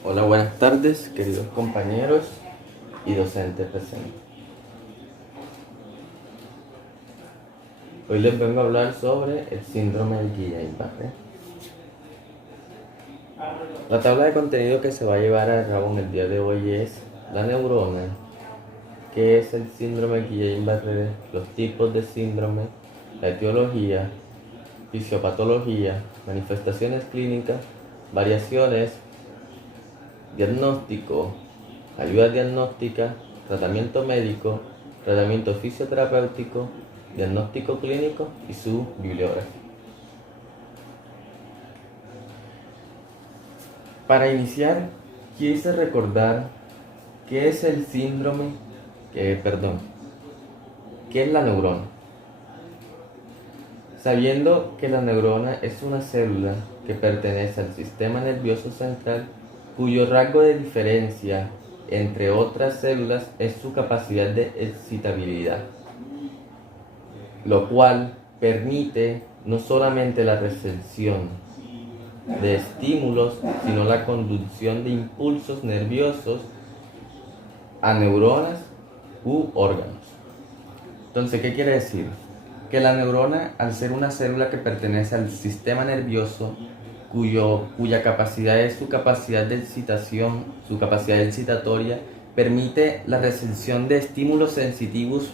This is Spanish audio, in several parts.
Hola, buenas tardes, queridos compañeros y docentes presentes. Hoy les vengo a hablar sobre el síndrome de Guillain-Barré. La tabla de contenido que se va a llevar a cabo en el día de hoy es la neurona, qué es el síndrome de Guillain-Barré, los tipos de síndrome, la etiología, fisiopatología, manifestaciones clínicas, variaciones, diagnóstico, ayuda diagnóstica, tratamiento médico, tratamiento fisioterapéutico, diagnóstico clínico y su bibliografía. Para iniciar, quise recordar qué es el síndrome, qué es la neurona. Sabiendo que la neurona es una célula que pertenece al sistema nervioso central, cuyo rasgo de diferencia entre otras células es su capacidad de excitabilidad, lo cual permite no solamente la recepción de estímulos, sino la conducción de impulsos nerviosos a neuronas u órganos. Entonces, ¿qué quiere decir? Que la neurona, al ser una célula que pertenece al sistema nervioso, cuya capacidad es su capacidad de excitación, su capacidad excitatoria, permite la recepción de estímulos sensitivos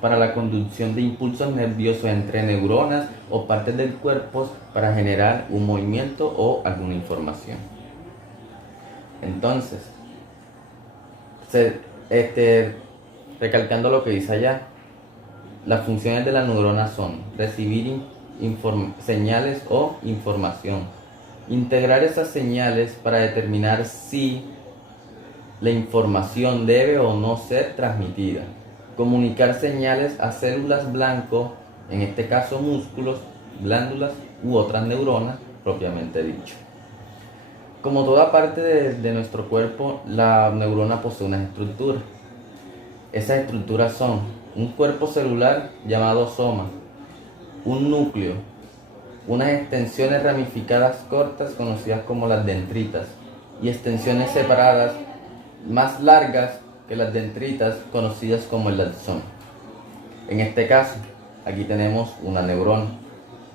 para la conducción de impulsos nerviosos entre neuronas o partes del cuerpo para generar un movimiento o alguna información. Entonces, recalcando lo que dice allá, las funciones de la neurona son recibir señales o información, integrar esas señales para determinar si la información debe o no ser transmitida, comunicar señales a células blanco, en este caso músculos, glándulas u otras neuronas propiamente dicho. Como toda parte de nuestro cuerpo, la neurona posee unas estructuras. Esas estructuras son un cuerpo celular llamado soma, un núcleo, unas extensiones ramificadas cortas conocidas como las dendritas y extensiones separadas más largas que las dendritas conocidas como el axón. En este caso, aquí tenemos una neurona.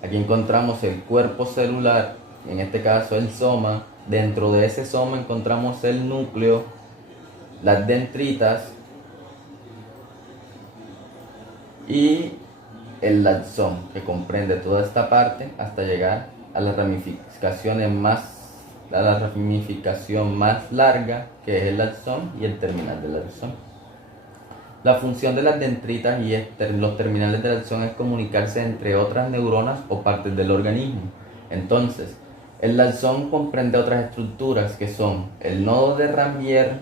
Aquí encontramos el cuerpo celular, en este caso el soma. Dentro de ese soma encontramos el núcleo, las dendritas y el axón, que comprende toda esta parte hasta llegar a la ramificación más larga, que es el axón y el terminal del axón. La función de las dendritas y los terminales del axón es comunicarse entre otras neuronas o partes del organismo. Entonces, el axón comprende otras estructuras que son el nodo de Ranvier,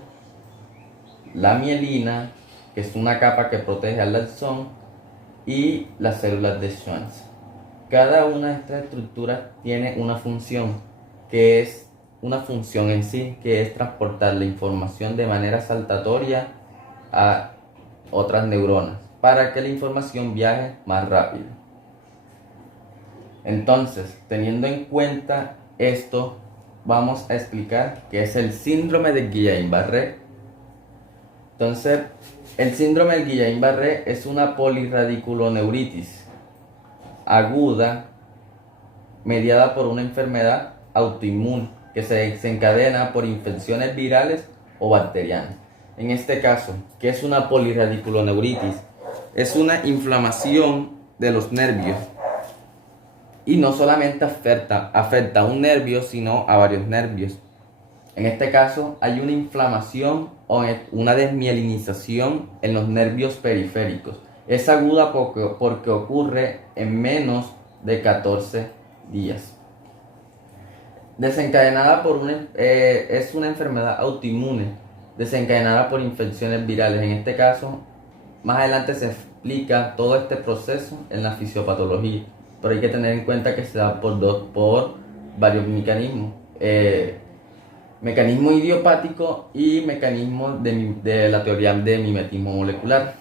la mielina, que es una capa que protege al axón, y las células de Schwann. Cada una de estas estructuras tiene una función, que es una función en sí, que es transportar la información de manera saltatoria a otras neuronas para que la información viaje más rápido. Entonces, teniendo en cuenta esto, vamos a explicar qué es el síndrome de Guillain-Barré. Entonces, el síndrome de Guillain-Barré es una polirradiculoneuritis aguda mediada por una enfermedad autoinmune que se desencadena por infecciones virales o bacterianas. En este caso, ¿qué es una polirradiculoneuritis? Es una inflamación de los nervios y no solamente afecta a un nervio, sino a varios nervios. En este caso, hay una inflamación o una desmielinización en los nervios periféricos. Es aguda porque ocurre en menos de 14 días. Desencadenada es una enfermedad autoinmune, desencadenada por infecciones virales. En este caso, más adelante se explica todo este proceso en la fisiopatología, pero hay que tener en cuenta que se da por varios mecanismos. Mecanismo idiopático y mecanismo de la teoría de mimetismo molecular.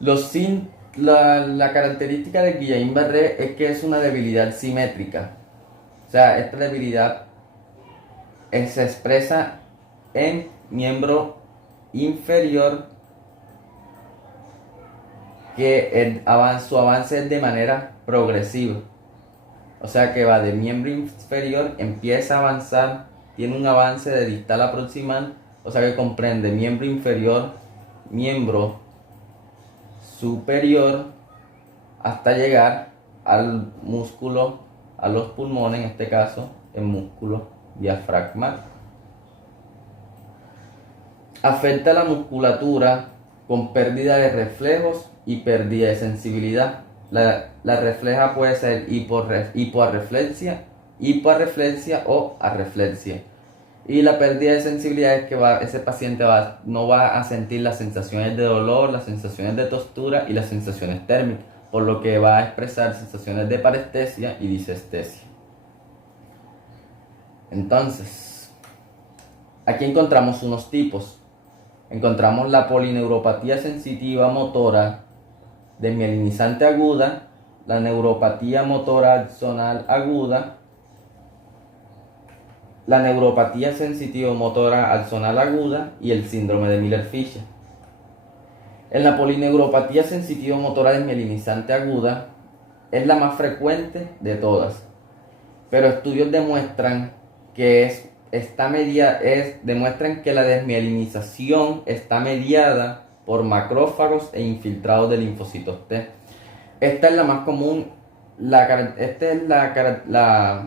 La característica de Guillain-Barré es que es una debilidad simétrica. O sea, esta debilidad se expresa en miembro inferior, que su avance es de manera progresiva. O sea que va de miembro inferior, empieza a avanzar, tiene un avance de distal a proximal, o sea que comprende miembro inferior, miembro superior, hasta llegar al músculo, a los pulmones, en este caso, el músculo diafragmático. Afecta la musculatura con pérdida de reflejos y pérdida de sensibilidad. La refleja puede ser hipoarreflexia o arreflexia. Y la pérdida de sensibilidad es que ese paciente no va a sentir las sensaciones de dolor, las sensaciones de tostura y las sensaciones térmicas, por lo que va a expresar sensaciones de parestesia y disestesia. Entonces, aquí encontramos unos tipos. Encontramos la polineuropatía sensitiva motora desmielinizante aguda, la neuropatía motora axonal aguda, la neuropatía sensitivo-motora axonal aguda y el síndrome de Miller-Fisher. En la polineuropatía sensitivo-motora desmielinizante aguda es la más frecuente de todas, pero estudios demuestran que demuestran que la desmielinización está mediada por macrófagos e infiltrados de linfocitos T. Esta es la más común, este es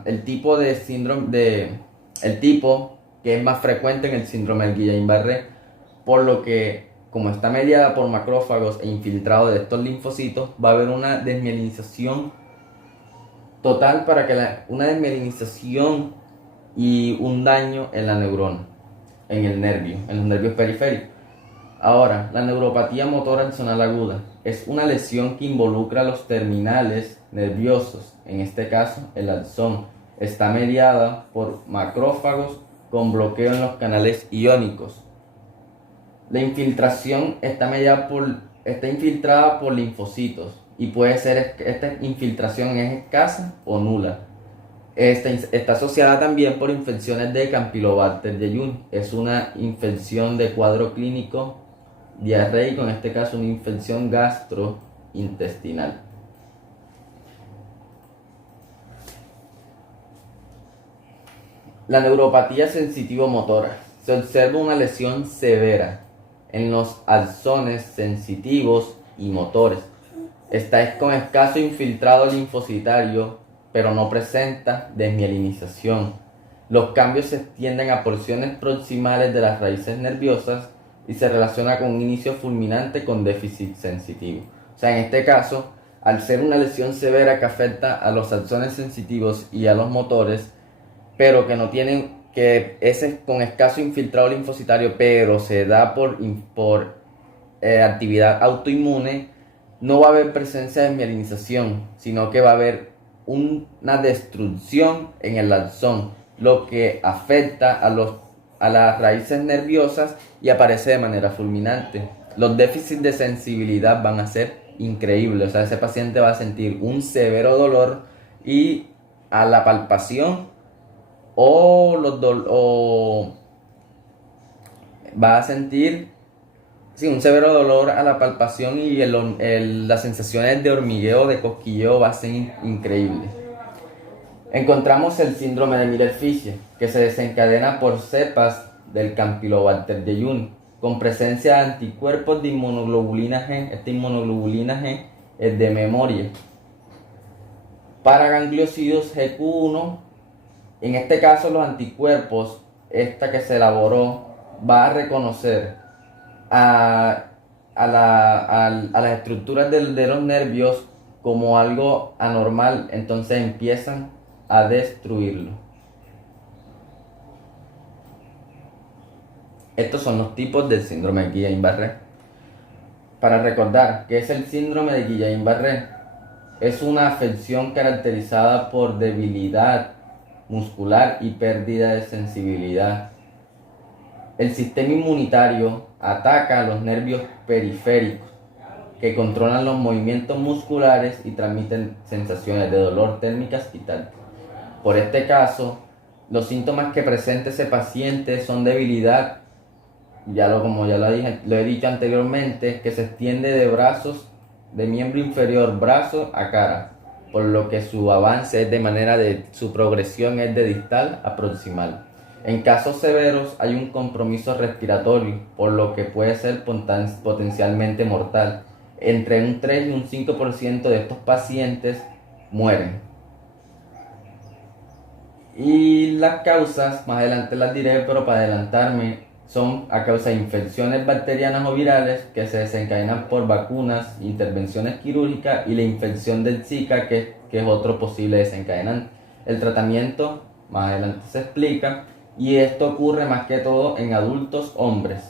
el tipo de síndrome el tipo que es más frecuente en el síndrome de Guillain-Barré, por lo que como está mediada por macrófagos e infiltrados de estos linfocitos, va a haber una desmielinización total una desmielinización y un daño en la neurona, en el nervio, en los nervios periféricos. Ahora, la neuropatía motora axonal aguda es una lesión que involucra los terminales nerviosos, en este caso el axón. Está mediada por macrófagos con bloqueo en los canales iónicos. La infiltración está infiltrada por linfocitos y esta infiltración es escasa o nula. Está asociada también por infecciones de Campylobacter jejuni. Es una infección de cuadro clínico diarreico, en este caso una infección gastrointestinal. La neuropatía sensitivo-motora. Se observa una lesión severa en los axones sensitivos y motores. Está con escaso infiltrado linfocitario, pero no presenta desmielinización. Los cambios se extienden a porciones proximales de las raíces nerviosas y se relaciona con un inicio fulminante con déficit sensitivo. O sea, en este caso, al ser una lesión severa que afecta a los axones sensitivos y a los motores, pero que no tienen, que ese con escaso infiltrado linfocitario, pero se da por actividad autoinmune, no va a haber presencia de mielinización, sino que va a haber una destrucción en el axón, lo que afecta a las raíces nerviosas y aparece de manera fulminante. Los déficits de sensibilidad van a ser increíbles, o sea, ese paciente va a sentir un severo dolor y a la palpación va a sentir un severo dolor a la palpación y las sensaciones de hormigueo, de cosquilleo va a ser increíble. Encontramos el síndrome de Miller-Fisher, que se desencadena por cepas del Campylobacter jejuni, con presencia de anticuerpos de inmunoglobulina G. Esta inmunoglobulina G es de memoria. Para gangliosidos GQ1, en este caso los anticuerpos, esta que se elaboró, va a reconocer a las estructuras de los nervios como algo anormal, entonces empiezan a destruirlo. Estos son los tipos del síndrome de Guillain-Barré. Para recordar, ¿qué es el síndrome de Guillain-Barré? Es una afección caracterizada por debilidad muscular y pérdida de sensibilidad. El sistema inmunitario ataca a los nervios periféricos, que controlan los movimientos musculares y transmiten sensaciones de dolor térmicas y tácticas. Por este caso, Los síntomas que presenta ese paciente son debilidad, como ya lo he dicho anteriormente, que se extiende de brazos, de miembro inferior, brazo a cara, por lo que su avance es su progresión es de distal a proximal. En casos severos hay un compromiso respiratorio, por lo que puede ser potencialmente mortal. Entre un 3 y un 5% de estos pacientes mueren. Y las causas, más adelante las diré, pero para adelantarme, son a causa de infecciones bacterianas o virales que se desencadenan por vacunas, intervenciones quirúrgicas y la infección del Zika, que es otro posible desencadenante. El tratamiento, más adelante se explica, y esto ocurre más que todo en adultos hombres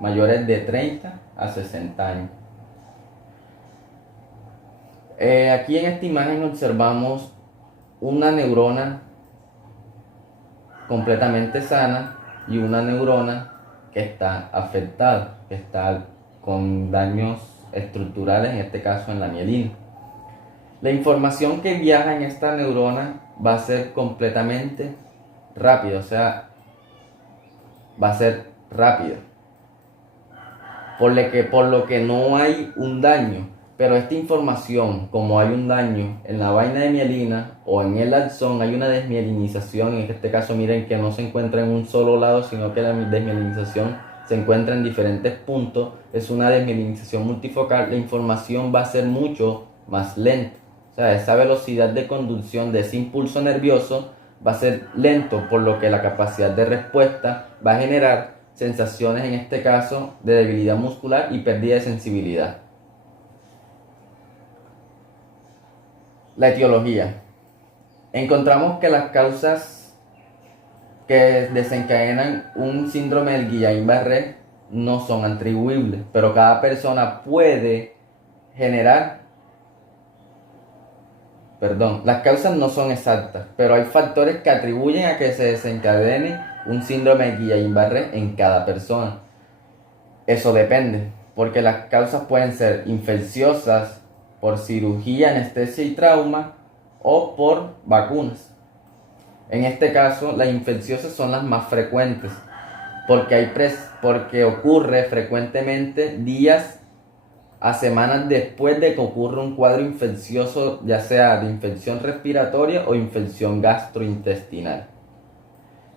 mayores de 30 a 60 años. Aquí en esta imagen observamos una neurona completamente sana y una neurona que está afectada, que está con daños estructurales, en este caso en la mielina. La información que viaja en esta neurona va a ser completamente rápida, va a ser rápida, por lo que no hay un daño. Pero esta información, como hay un daño en la vaina de mielina o en el axón, hay una desmielinización. En este caso, miren que no se encuentra en un solo lado, sino que la desmielinización se encuentra en diferentes puntos. Es una desmielinización multifocal. La información va a ser mucho más lenta. Esa velocidad de conducción de ese impulso nervioso va a ser lento, por lo que la capacidad de respuesta va a generar sensaciones, en este caso, de debilidad muscular y pérdida de sensibilidad. La etiología. Encontramos que las causas que desencadenan un síndrome del Guillain-Barré no son atribuibles, pero cada persona puede generar. Las causas no son exactas, pero hay factores que atribuyen a que se desencadene un síndrome de Guillain-Barré en cada persona. Eso depende, porque las causas pueden ser infecciosas, por cirugía, anestesia y trauma, o por vacunas. En este caso, las infecciosas son las más frecuentes, porque ocurre frecuentemente días a semanas después de que ocurra un cuadro infeccioso, ya sea de infección respiratoria o infección gastrointestinal.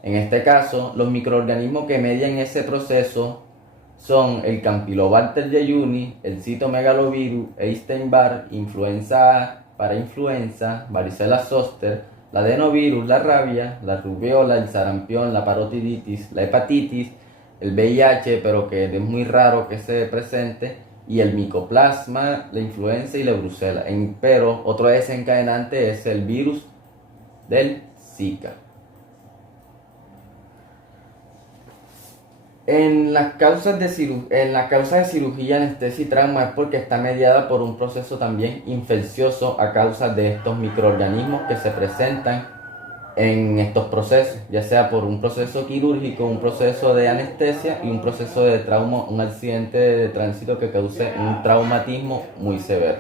En este caso, los microorganismos que median ese proceso son el Campylobacter jejuni, el citomegalovirus, Epstein-Barr, influenza A, parainfluenza, varicela zoster, la adenovirus, la rabia, la rubiola, el sarampión, la parotiditis, la hepatitis, el VIH, pero que es muy raro que se presente, y el micoplasma, la influenza y la brucela. Pero otro desencadenante es el virus del Zika. En la causa de cirugía, anestesia y trauma es porque está mediada por un proceso también infeccioso a causa de estos microorganismos que se presentan en estos procesos, ya sea por un proceso quirúrgico, un proceso de anestesia y un proceso de trauma, un accidente de tránsito que cause un traumatismo muy severo.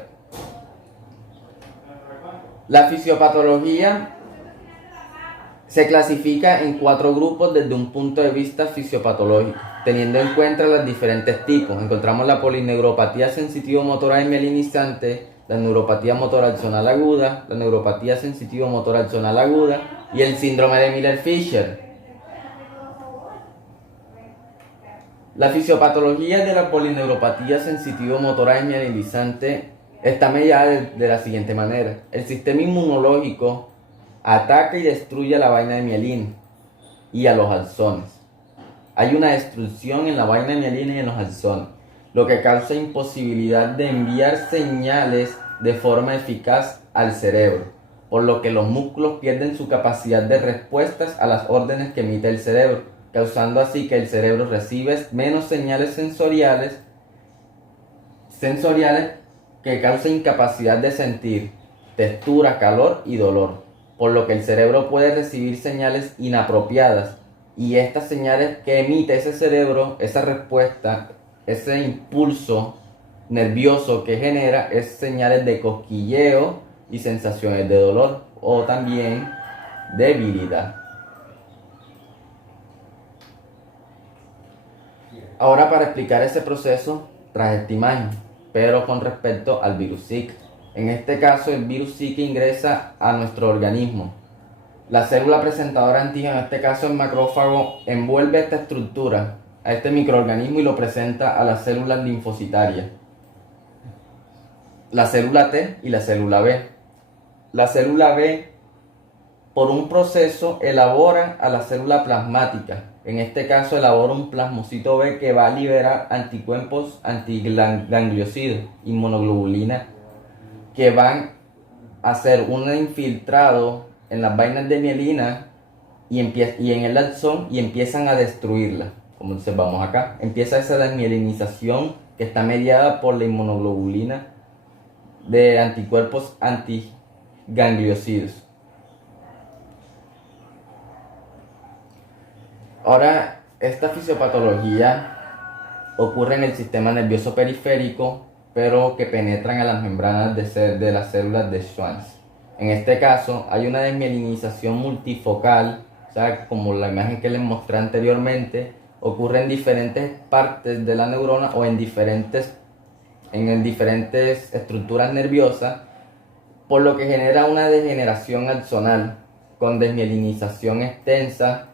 La fisiopatología se clasifica en 4 grupos desde un punto de vista fisiopatológico, teniendo en cuenta los diferentes tipos. Encontramos la polineuropatía sensitivo-motora desmielinizante, la neuropatía motor axonal aguda, la neuropatía sensitivo-motor axonal aguda y el síndrome de Miller-Fisher. La fisiopatología de la polineuropatía sensitivo-motora desmielinizante está mediada de la siguiente manera. El sistema inmunológico ataca y destruye la vaina de mielina y a los axones. Hay una destrucción en la vaina de mielina y en los axones, lo que causa imposibilidad de enviar señales de forma eficaz al cerebro, por lo que los músculos pierden su capacidad de respuestas a las órdenes que emite el cerebro, causando así que el cerebro recibe menos señales sensoriales que causa incapacidad de sentir textura, calor y dolor, por lo que el cerebro puede recibir señales inapropiadas, y estas señales que emite ese cerebro, esa respuesta, ese impulso nervioso que genera, es señales de cosquilleo y sensaciones de dolor o también debilidad. Ahora para explicar ese proceso traje esta imagen, pero con respecto al virus Zika. En este caso el virus Zika ingresa a nuestro organismo. La célula presentadora de antígeno, en este caso el macrófago, envuelve esta estructura a este microorganismo y lo presenta a las células linfocitarias, la célula T y la célula B. La célula B, por un proceso, elabora a la célula plasmática. En este caso elabora un plasmocito B que va a liberar anticuerpos antigangliosidos, inmunoglobulina, que van a hacer un infiltrado en las vainas de mielina y en el axón y empiezan a destruirla. Como observamos acá, empieza esa desmielinización que está mediada por la inmunoglobulina de anticuerpos antigangliosidos. Ahora, esta fisiopatología ocurre en el sistema nervioso periférico, pero que penetran a las membranas de las células de Schwann. En este caso, hay una desmielinización multifocal, o sea, como la imagen que les mostré anteriormente, ocurre en diferentes partes de la neurona o en diferentes estructuras nerviosas, por lo que genera una degeneración axonal con desmielinización extensa.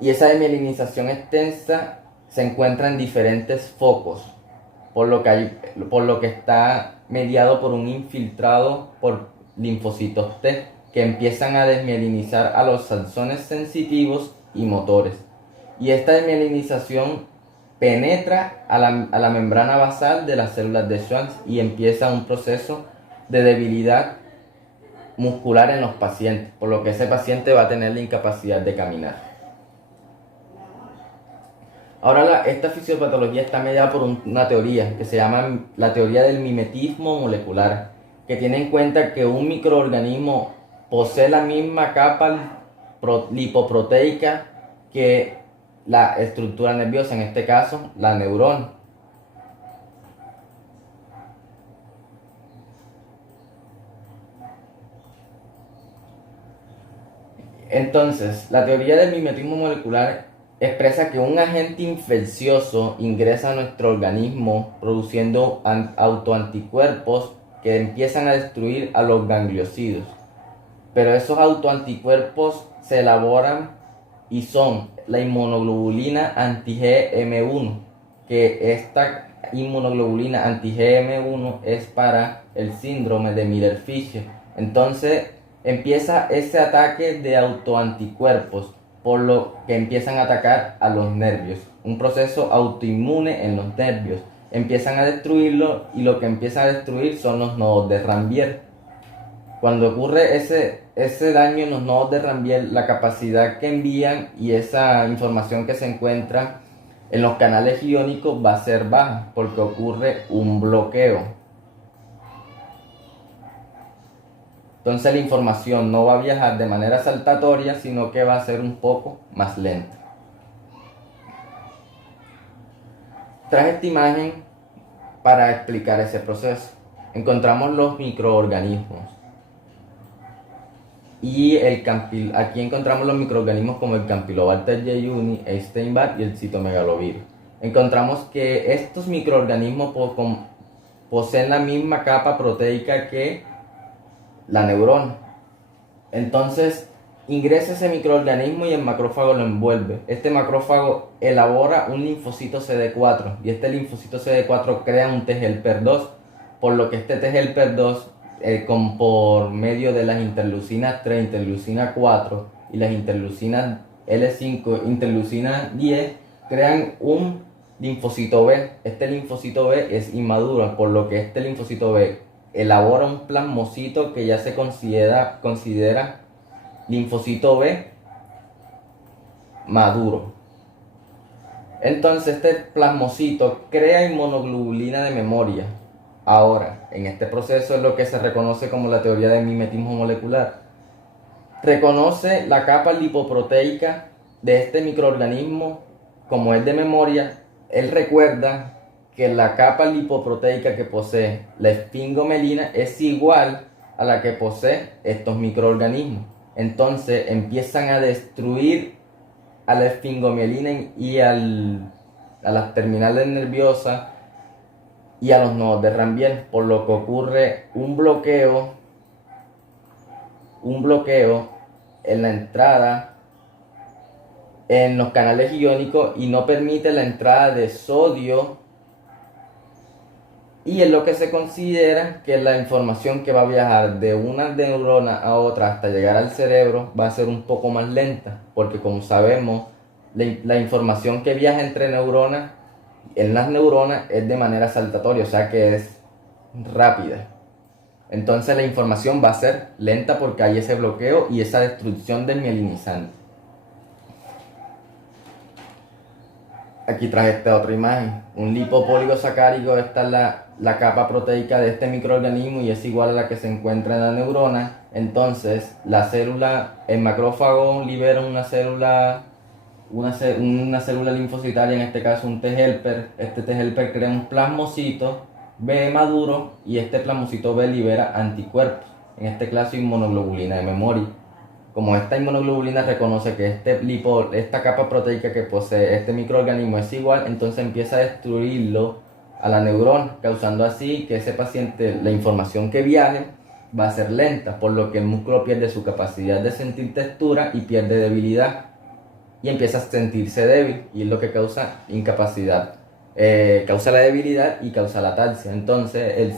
Y esa desmielinización extensa se encuentra en diferentes focos, por lo que está mediado por un infiltrado por linfocitos T que empiezan a desmielinizar a los axones sensitivos y motores. Y esta desmielinización penetra a la membrana basal de las células de Schwann y empieza un proceso de debilidad muscular en los pacientes, por lo que ese paciente va a tener la incapacidad de caminar. Ahora esta fisiopatología está mediada por una teoría que se llama la teoría del mimetismo molecular, que tiene en cuenta que un microorganismo posee la misma capa lipoproteica que la estructura nerviosa, en este caso la neurona. Entonces, la teoría del mimetismo molecular expresa que un agente infeccioso ingresa a nuestro organismo produciendo autoanticuerpos que empiezan a destruir a los gangliosidos. Pero esos autoanticuerpos se elaboran y son la inmunoglobulina anti-GM1, que esta inmunoglobulina anti-GM1 es para el síndrome de Miller-Fisher. Entonces empieza ese ataque de autoanticuerpos, por lo que empiezan a atacar a los nervios, un proceso autoinmune en los nervios, empiezan a destruirlo y lo que empieza a destruir son los nodos de Ranvier. Cuando ocurre ese daño en los nodos de Ranvier, la capacidad que envían y esa información que se encuentra en los canales iónicos va a ser baja, porque ocurre un bloqueo. Entonces la información no va a viajar de manera saltatoria, sino que va a ser un poco más lenta. Traje esta imagen para explicar ese proceso. Encontramos los microorganismos. Y aquí encontramos los microorganismos como el Campylobacter jejuni, Epstein-Barr y el citomegalovirus. Encontramos que estos microorganismos poseen la misma capa proteica que la neurona. Entonces ingresa ese microorganismo y el macrófago lo envuelve. Este macrófago elabora un linfocito CD4 y este linfocito CD4 crea un T helper 2, por lo que este T helper 2 por medio de las interleucinas 3, interleucina 4 y las interleucinas L5, interleucina 10 crean un linfocito B. Este linfocito B es inmaduro, por lo que este linfocito B elabora un plasmocito que ya se considera linfocito B maduro. Entonces este plasmocito crea inmunoglobulina de memoria. Ahora, en este proceso es lo que se reconoce como la teoría del mimetismo molecular. Reconoce la capa lipoproteica de este microorganismo, como es de memoria, él recuerda que la capa lipoproteica que posee la esfingomelina es igual a la que posee estos microorganismos. Entonces empiezan a destruir a la esfingomielina y a las terminales nerviosas y a los nodos de Ranvier, por lo que ocurre un bloqueo en la entrada en los canales iónicos y no permite la entrada de sodio, y es lo que se considera que la información que va a viajar de una neurona a otra hasta llegar al cerebro va a ser un poco más lenta, porque como sabemos, la información que viaja entre neuronas en las neuronas es de manera saltatoria, o sea que es rápida. Entonces la información va a ser lenta porque hay ese bloqueo y esa destrucción del mielinizante. Aquí traje esta otra imagen. Un lipopoligosacárido, esta es la capa proteica de este microorganismo y es igual a la que se encuentra en la neurona. Entonces la célula, el macrófago libera una célula linfocitaria, en este caso un T helper. Este T helper crea un plasmocito B maduro y este plasmocito B libera anticuerpos, en este caso inmunoglobulina de memoria. Como esta inmunoglobulina reconoce que esta capa proteica que posee este microorganismo es igual, entonces empieza a destruirlo a la neurona, causando así que ese paciente, la información que viaje va a ser lenta, por lo que el músculo pierde su capacidad de sentir textura y pierde debilidad y empieza a sentirse débil, y es lo que causa incapacidad. Causa la debilidad y causa la ataxia. Entonces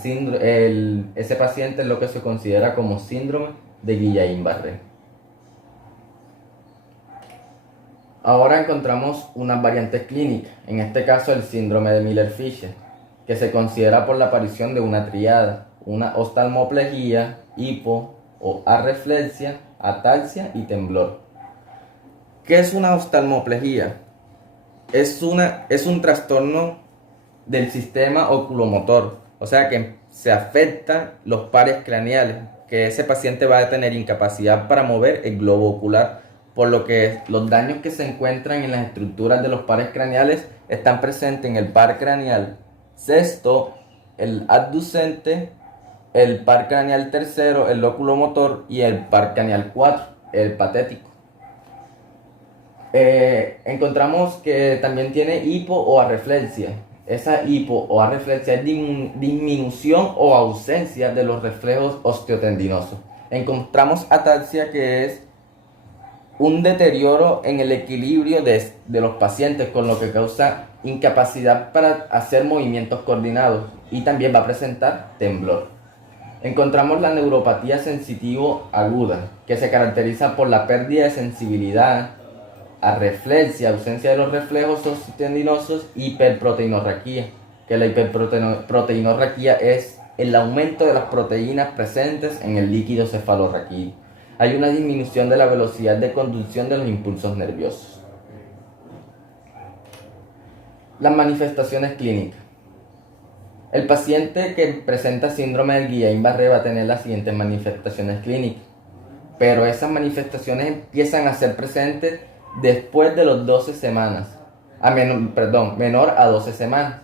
ese paciente es lo que se considera como síndrome de Guillain-Barré. Ahora encontramos unas variantes clínicas, en este caso el síndrome de Miller-Fisher, que se considera por la aparición de una triada, una oftalmoplegia, hipo o arreflexia, ataxia y temblor. ¿Qué es una oftalmoplegia? Es un trastorno del sistema oculomotor, o sea que se afectan los pares craneales, que ese paciente va a tener incapacidad para mover el globo ocular, por lo que los daños que se encuentran en las estructuras de los pares craneales están presentes en el par craneal sexto, el abducente, el par craneal tercero, el oculomotor, y el par craneal 4, el patético. Encontramos que también tiene hipo o arreflexia. Esa hipo o arreflexia es disminución o ausencia de los reflejos osteotendinosos. Encontramos ataxia, que es un deterioro en el equilibrio de los pacientes, con lo que causa incapacidad para hacer movimientos coordinados, y también va a presentar temblor. Encontramos la neuropatía sensitivo aguda, que se caracteriza por la pérdida de sensibilidad, arreflexia, ausencia de los reflejos osteotendinosos, hiperproteinorraquía, que la hiperproteinorraquía es el aumento de las proteínas presentes en el líquido cefalorraquídeo. Hay una disminución de la velocidad de conducción de los impulsos nerviosos. Las manifestaciones clínicas. El paciente que presenta síndrome de Guillain-Barré va a tener las siguientes manifestaciones clínicas, pero esas manifestaciones empiezan a ser presentes después de los 12 semanas, menor a 12 semanas,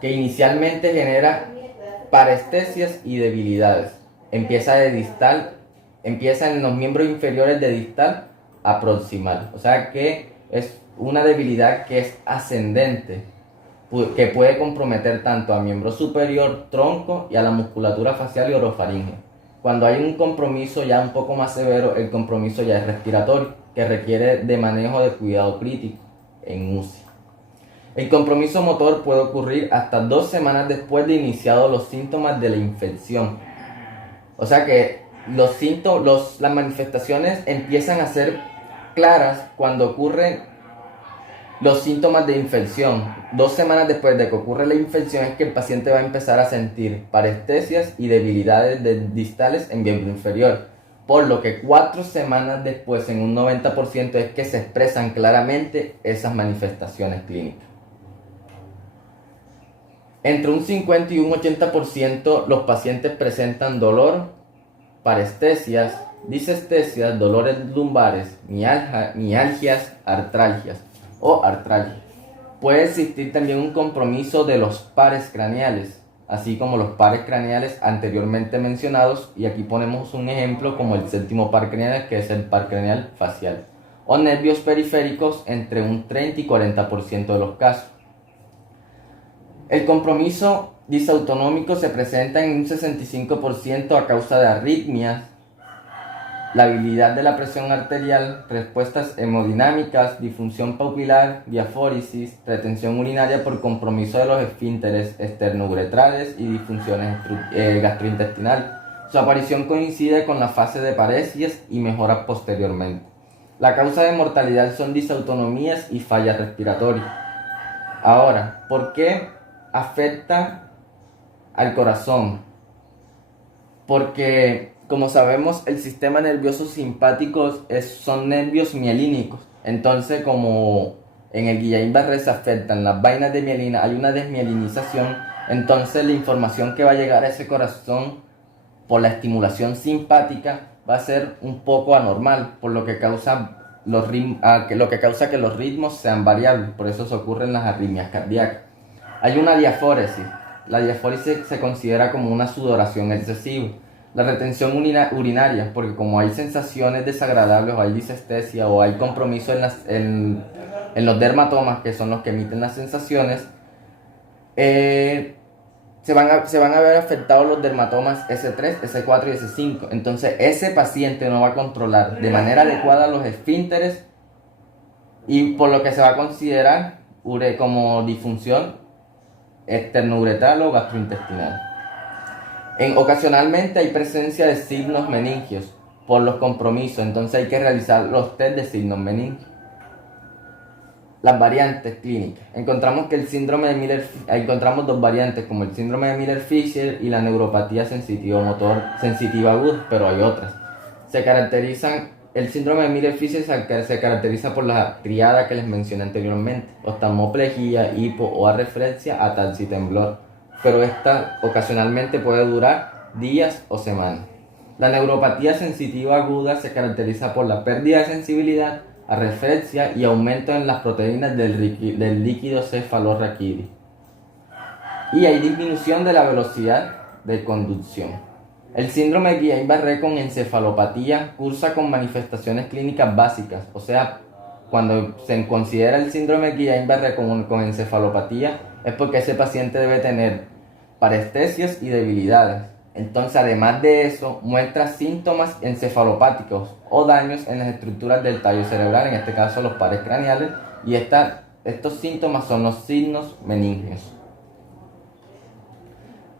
que inicialmente genera parestesias y debilidades. Empieza en los miembros inferiores de distal a proximal, o sea que es una debilidad que es ascendente, que puede comprometer tanto al miembro superior, tronco, y a la musculatura facial y orofaringe. Cuando hay un compromiso ya un poco más severo, el compromiso ya es respiratorio, que requiere de manejo de cuidado crítico en UCI. El compromiso motor puede ocurrir hasta 2 semanas después de iniciados los síntomas de la infección. O sea que las manifestaciones empiezan a ser claras cuando ocurren los síntomas de infección. 2 semanas después de que ocurre la infección es que el paciente va a empezar a sentir parestesias y debilidades distales en miembro inferior, por lo que 4 semanas después, en un 90%, es que se expresan claramente esas manifestaciones clínicas. Entre un 50 y un 80% los pacientes presentan dolor, parestesias, disestesias, dolores lumbares, mialgias, artralgias o artralgia. Puede existir también un compromiso de los pares craneales, así como los pares craneales anteriormente mencionados, y aquí ponemos un ejemplo como el séptimo par craneal, que es el par craneal facial, o nervios periféricos entre un 30 y 40% de los casos. El compromiso disautonómico se presenta en un 65% a causa de arritmias, la habilidad de la presión arterial, respuestas hemodinámicas, disfunción pupilar, diafóresis, retención urinaria por compromiso de los esfínteres esternouretrales y disfunciones gastrointestinales. Su aparición coincide con la fase de paresis y mejora posteriormente. La causa de mortalidad son disautonomías y fallas respiratorias. Ahora, ¿por qué afecta al corazón? Porque, como sabemos, el sistema nervioso simpático son nervios mielínicos. Entonces, como en el Guillain-Barré se afectan las vainas de mielina, hay una desmielinización, entonces la información que va a llegar a ese corazón por la estimulación simpática va a ser un poco anormal, por lo que causa que los ritmos sean variables. Por eso se ocurren las arritmias cardíacas. Hay una diafóresis. La diafóresis se considera como una sudoración excesiva. La retención urinaria, porque como hay sensaciones desagradables o hay disestesia o hay compromiso en los dermatomas, que son los que emiten las sensaciones, se van a ver afectados los dermatomas S3, S4 y S5. Entonces ese paciente no va a controlar de manera adecuada los esfínteres y por lo que se va a considerar como disfunción esternouretral o gastrointestinal. Ocasionalmente hay presencia de signos meningios por los compromisos, entonces hay que realizar los test de signos meningios. Las variantes clínicas. Encontramos dos variantes como el síndrome de Miller-Fisher y la neuropatía sensitiva-motor sensitiva aguda, pero hay otras. El síndrome de Miller-Fisher se caracteriza por la triada que les mencioné anteriormente: oftalmoplegia, hipo o arreflexia, ataxia y temblor, pero esta ocasionalmente puede durar días o semanas. La neuropatía sensitiva aguda se caracteriza por la pérdida de sensibilidad, arreflexia y aumento en las proteínas del líquido cefalorraquídeo. Y hay disminución de la velocidad de conducción. El síndrome de Guillain-Barré con encefalopatía cursa con manifestaciones clínicas básicas. O sea, cuando se considera el síndrome de Guillain-Barré con encefalopatía, es porque ese paciente debe tener parestesias y debilidades. Entonces, además de eso, muestra síntomas encefalopáticos o daños en las estructuras del tallo cerebral, en este caso los pares craneales, y estos síntomas son los signos meningios.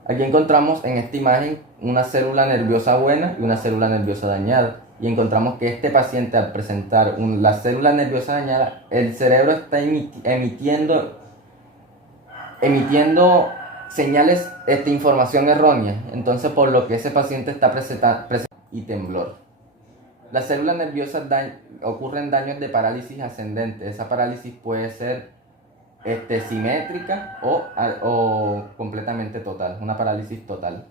Aquí encontramos en esta imagen una célula nerviosa buena y una célula nerviosa dañada, y encontramos que este paciente, al presentar la célula nerviosa dañada, el cerebro está emitiendo señales, información errónea, entonces por lo que ese paciente está presentando y temblor. Las células nerviosas ocurren daños de parálisis ascendente. Esa parálisis puede ser simétrica o completamente total, una parálisis total.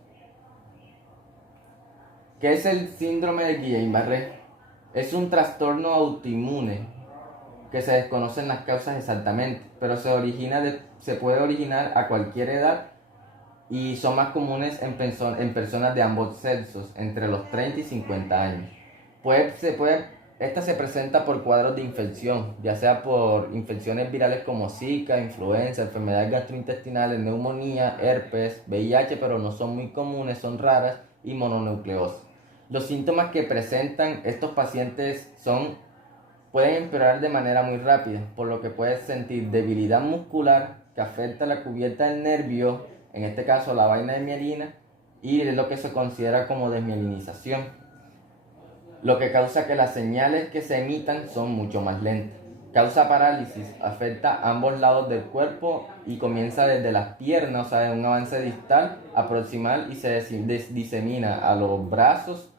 ¿Qué es el síndrome de Guillain-Barré? Es un trastorno autoinmune que se desconocen las causas exactamente, pero se puede originar a cualquier edad y son más comunes en personas de ambos sexos, entre los 30 y 50 años. Esta se presenta por cuadros de infección, ya sea por infecciones virales como Zika, influenza, enfermedades gastrointestinales, neumonía, herpes, VIH, pero no son muy comunes, son raras, y mononucleosis. Los síntomas que presentan estos pacientes pueden empeorar de manera muy rápida, por lo que puedes sentir debilidad muscular que afecta la cubierta del nervio, en este caso la vaina de mielina, y es lo que se considera como desmielinización, lo que causa que las señales que se emitan son mucho más lentas. Causa parálisis, afecta ambos lados del cuerpo y comienza desde las piernas, o sea, en un avance distal a proximal, y se disemina a los brazos,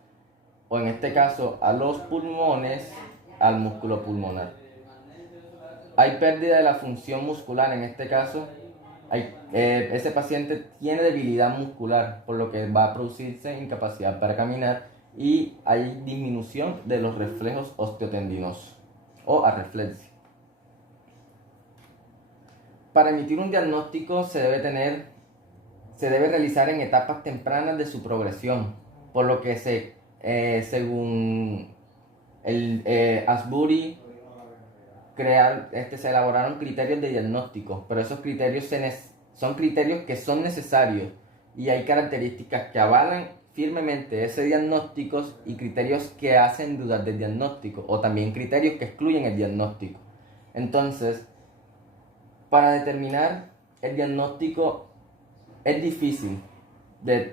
o en este caso a los pulmones, al músculo pulmonar. Hay pérdida de la función muscular, en este caso ese paciente tiene debilidad muscular, por lo que va a producirse incapacidad para caminar, y hay disminución de los reflejos osteotendinosos o arreflexia. Para emitir un diagnóstico se debe realizar en etapas tempranas de su progresión, por lo que según Asbury se elaboraron criterios de diagnóstico, pero esos criterios son criterios que son necesarios y hay características que avalan firmemente ese diagnóstico y criterios que hacen dudar del diagnóstico o también criterios que excluyen el diagnóstico. Entonces, para determinar el diagnóstico es difícil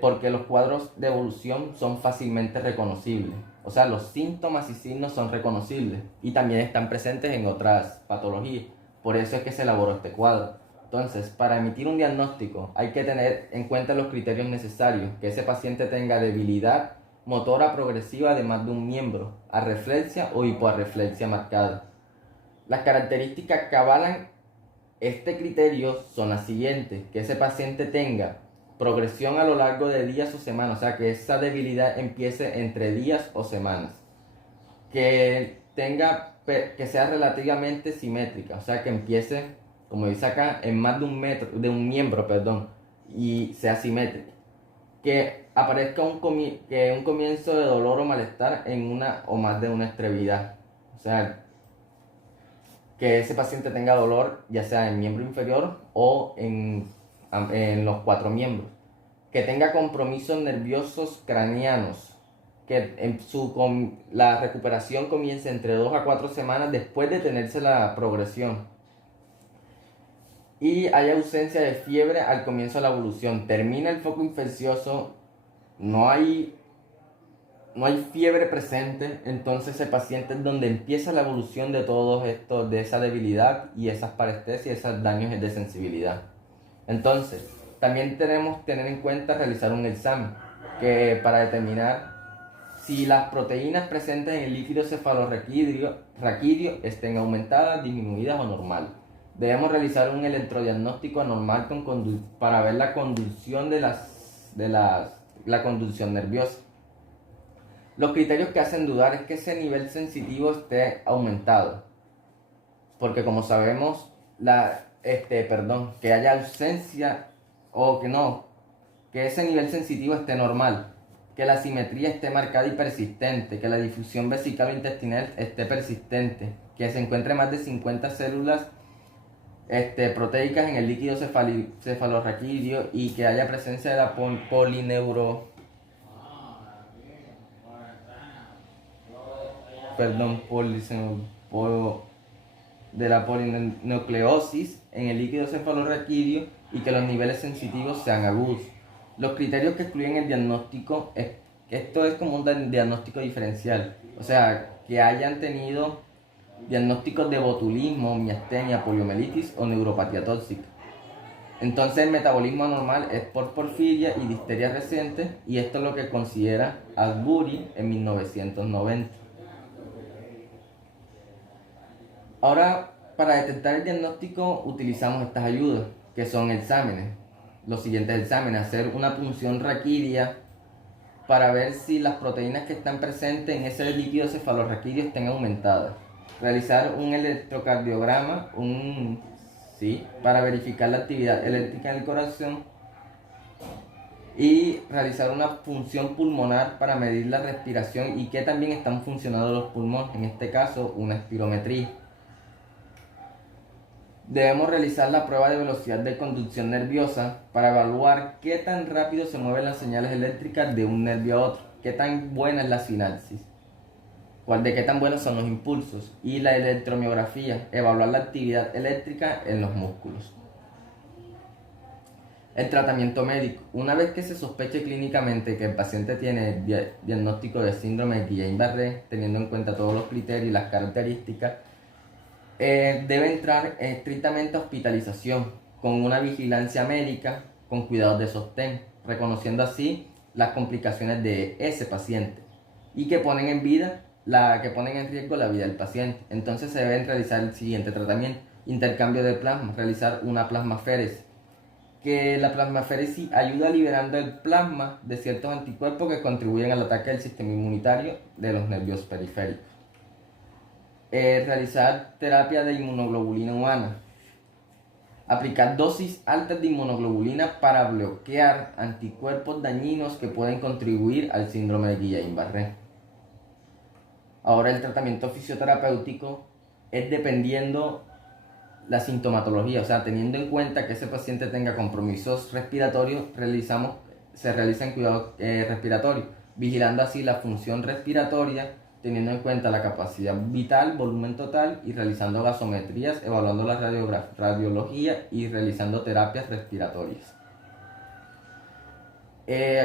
porque los cuadros de evolución son fácilmente reconocibles. O sea, los síntomas y signos son reconocibles y también están presentes en otras patologías. Por eso es que se elaboró este cuadro. Entonces, para emitir un diagnóstico hay que tener en cuenta los criterios necesarios, que ese paciente tenga debilidad motora progresiva de más de un miembro, arreflexia o hipoarreflexia marcada. Las características que avalan este criterio son las siguientes: que ese paciente tenga progresión a lo largo de días o semanas, o sea, que esa debilidad empiece entre días o semanas, que sea relativamente simétrica, o sea, que empiece, como dice acá, en más de un miembro, y sea simétrica, que aparezca un comienzo de dolor o malestar en una o más de una extremidad, o sea, que ese paciente tenga dolor ya sea en miembro inferior o en los 4 miembros, que tenga compromisos nerviosos craneanos, que la recuperación comience entre 2 a 4 semanas después de tenerse la progresión, y hay ausencia de fiebre al comienzo de la evolución. Termina el foco infeccioso, no hay fiebre presente, entonces el paciente es donde empieza la evolución de todos estos, de esa debilidad y esas parestesias y esos daños de sensibilidad. Entonces, también tenemos que tener en cuenta realizar un examen para determinar si las proteínas presentes en el líquido cefalorraquídeo estén aumentadas, disminuidas o normales. Debemos realizar un electrodiagnóstico anormal para ver la conducción la conducción nerviosa. Los criterios que hacen dudar es que ese nivel sensitivo esté aumentado, porque como sabemos, que haya ausencia o que ese nivel sensitivo esté normal, que la simetría esté marcada y persistente, que la difusión vesical o intestinal esté persistente, que se encuentre más de 50 células proteicas en el líquido cefalorraquídeo y que haya presencia de la de la polinucleosis en el líquido cefalorraquídeo y que los niveles sensitivos sean agudos. Los criterios que excluyen el diagnóstico esto es como un diagnóstico diferencial, o sea, que hayan tenido diagnósticos de botulismo, miastenia, poliomielitis o neuropatía tóxica. Entonces el metabolismo anormal es por porfiria y difteria reciente, y esto es lo que considera Asbury en 1990. Ahora, para detectar el diagnóstico utilizamos estas ayudas, que son exámenes. Los siguientes exámenes: hacer una punción raquídea para ver si las proteínas que están presentes en ese líquido cefalorraquídeo estén aumentadas. Realizar un electrocardiograma, para verificar la actividad eléctrica en el corazón, y realizar una función pulmonar para medir la respiración y que también están funcionando los pulmones, en este caso una espirometría. Debemos realizar la prueba de velocidad de conducción nerviosa para evaluar qué tan rápido se mueven las señales eléctricas de un nervio a otro, qué tan buena es la sinapsis, de qué tan buenos son los impulsos, y la electromiografía, evaluar la actividad eléctrica en los músculos. El tratamiento médico: una vez que se sospeche clínicamente que el paciente tiene diagnóstico de síndrome de Guillain-Barré, teniendo en cuenta todos los criterios y las características, debe entrar estrictamente a hospitalización con una vigilancia médica con cuidados de sostén, reconociendo así las complicaciones de ese paciente y que ponen en riesgo la vida del paciente. Entonces se deben realizar el siguiente tratamiento: intercambio de plasma, realizar una plasmaféresis, que la plasmaféresis ayuda liberando el plasma de ciertos anticuerpos que contribuyen al ataque del sistema inmunitario de los nervios periféricos. Realizar terapia de inmunoglobulina humana, aplicar dosis altas de inmunoglobulina para bloquear anticuerpos dañinos que pueden contribuir al síndrome de Guillain-Barré. Ahora, el tratamiento fisioterapéutico es dependiendo la sintomatología, o sea, teniendo en cuenta que ese paciente tenga compromisos respiratorios, se realizan cuidados respiratorios, vigilando así la función respiratoria, teniendo en cuenta la capacidad vital, volumen total y realizando gasometrías, evaluando la radiología y realizando terapias respiratorias.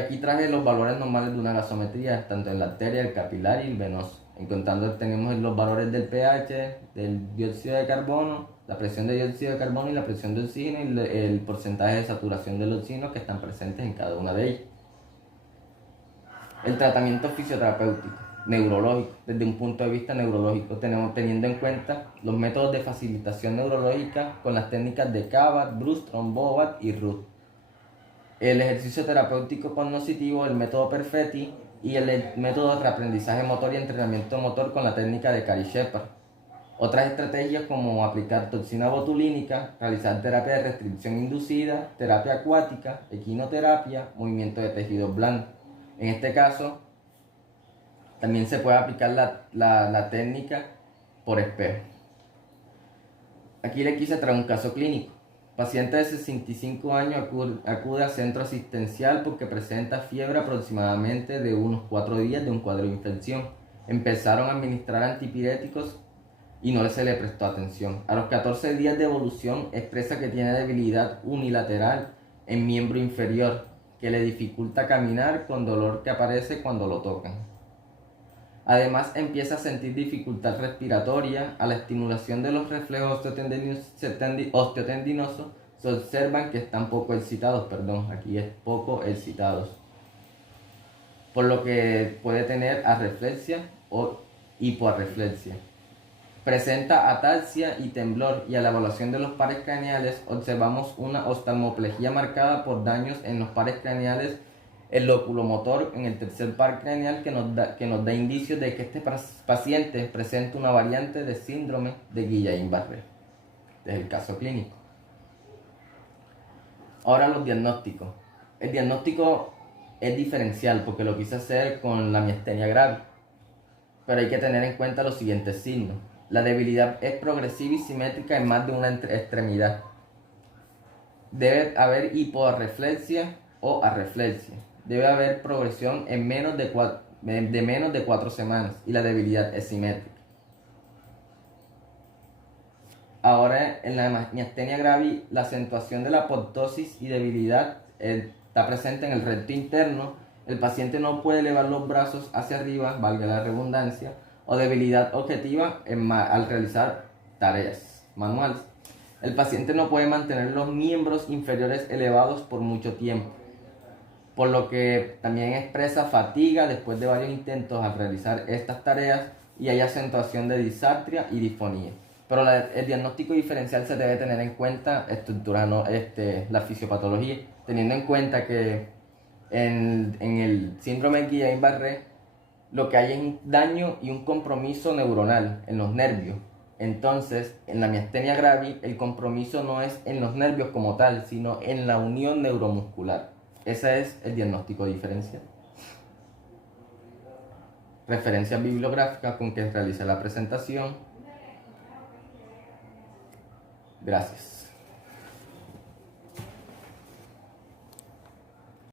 Aquí traje los valores normales de una gasometría, tanto en la arteria, el capilar y el venoso. En contando tenemos los valores del pH, del dióxido de carbono, la presión de dióxido de carbono y la presión de oxígeno y el porcentaje de saturación del oxígeno que están presentes en cada una de ellas. El tratamiento fisioterapéutico, neurológico, desde un punto de vista neurológico, teniendo en cuenta los métodos de facilitación neurológica con las técnicas de Kabat, Brustrom, Bobat y Ruth. El ejercicio terapéutico cognoscitivo, el método Perfetti y el método de reaprendizaje motor y entrenamiento motor con la técnica de Cary Shepard. Otras estrategias como aplicar toxina botulínica, realizar terapia de restricción inducida, terapia acuática, equinoterapia, movimiento de tejidos blandos. En este caso, también se puede aplicar la técnica por espejo. Aquí le quise traer un caso clínico. Paciente de 65 años acude al centro asistencial porque presenta fiebre aproximadamente de unos 4 días de un cuadro de infección. Empezaron a administrar antipiréticos y no se le prestó atención. A los 14 días de evolución expresa que tiene debilidad unilateral en miembro inferior, que le dificulta caminar con dolor que aparece cuando lo tocan. Además empieza a sentir dificultad respiratoria. A la estimulación de los reflejos osteotendinosos se observan que están poco excitados, por lo que puede tener arreflexia o hipoarreflexia. Presenta ataxia y temblor, y a la evaluación de los pares craneales observamos una oftalmoplegia marcada por daños en los pares craneales, el loculomotor en el tercer par craneal, que nos da indicios de que este paciente presenta una variante de síndrome de Guillain-Barré. Este es el caso clínico. Ahora los diagnósticos. El diagnóstico es diferencial porque lo quise hacer con la miastenia gravis, pero hay que tener en cuenta los siguientes signos. La debilidad es progresiva y simétrica en más de una extremidad. Debe haber hipoarreflexia o arreflexia. Debe haber progresión en menos de 4 semanas y la debilidad es simétrica. Ahora, en la miastenia gravis, la acentuación de la apoptosis y debilidad está presente en el recto interno. El paciente no puede elevar los brazos hacia arriba, valga la redundancia, o debilidad objetiva al realizar tareas manuales. El paciente no puede mantener los miembros inferiores elevados por mucho tiempo, por lo que también expresa fatiga después de varios intentos al realizar estas tareas, y hay acentuación de disartria y disfonía. Pero el diagnóstico diferencial se debe tener en cuenta la fisiopatología, teniendo en cuenta que en el síndrome de Guillain-Barré lo que hay es un daño y un compromiso neuronal en los nervios. Entonces, en la miastenia gravis, el compromiso no es en los nervios como tal, sino en la unión neuromuscular. Ese es el diagnóstico diferencial. Referencias bibliográficas con que realicé la presentación. Gracias.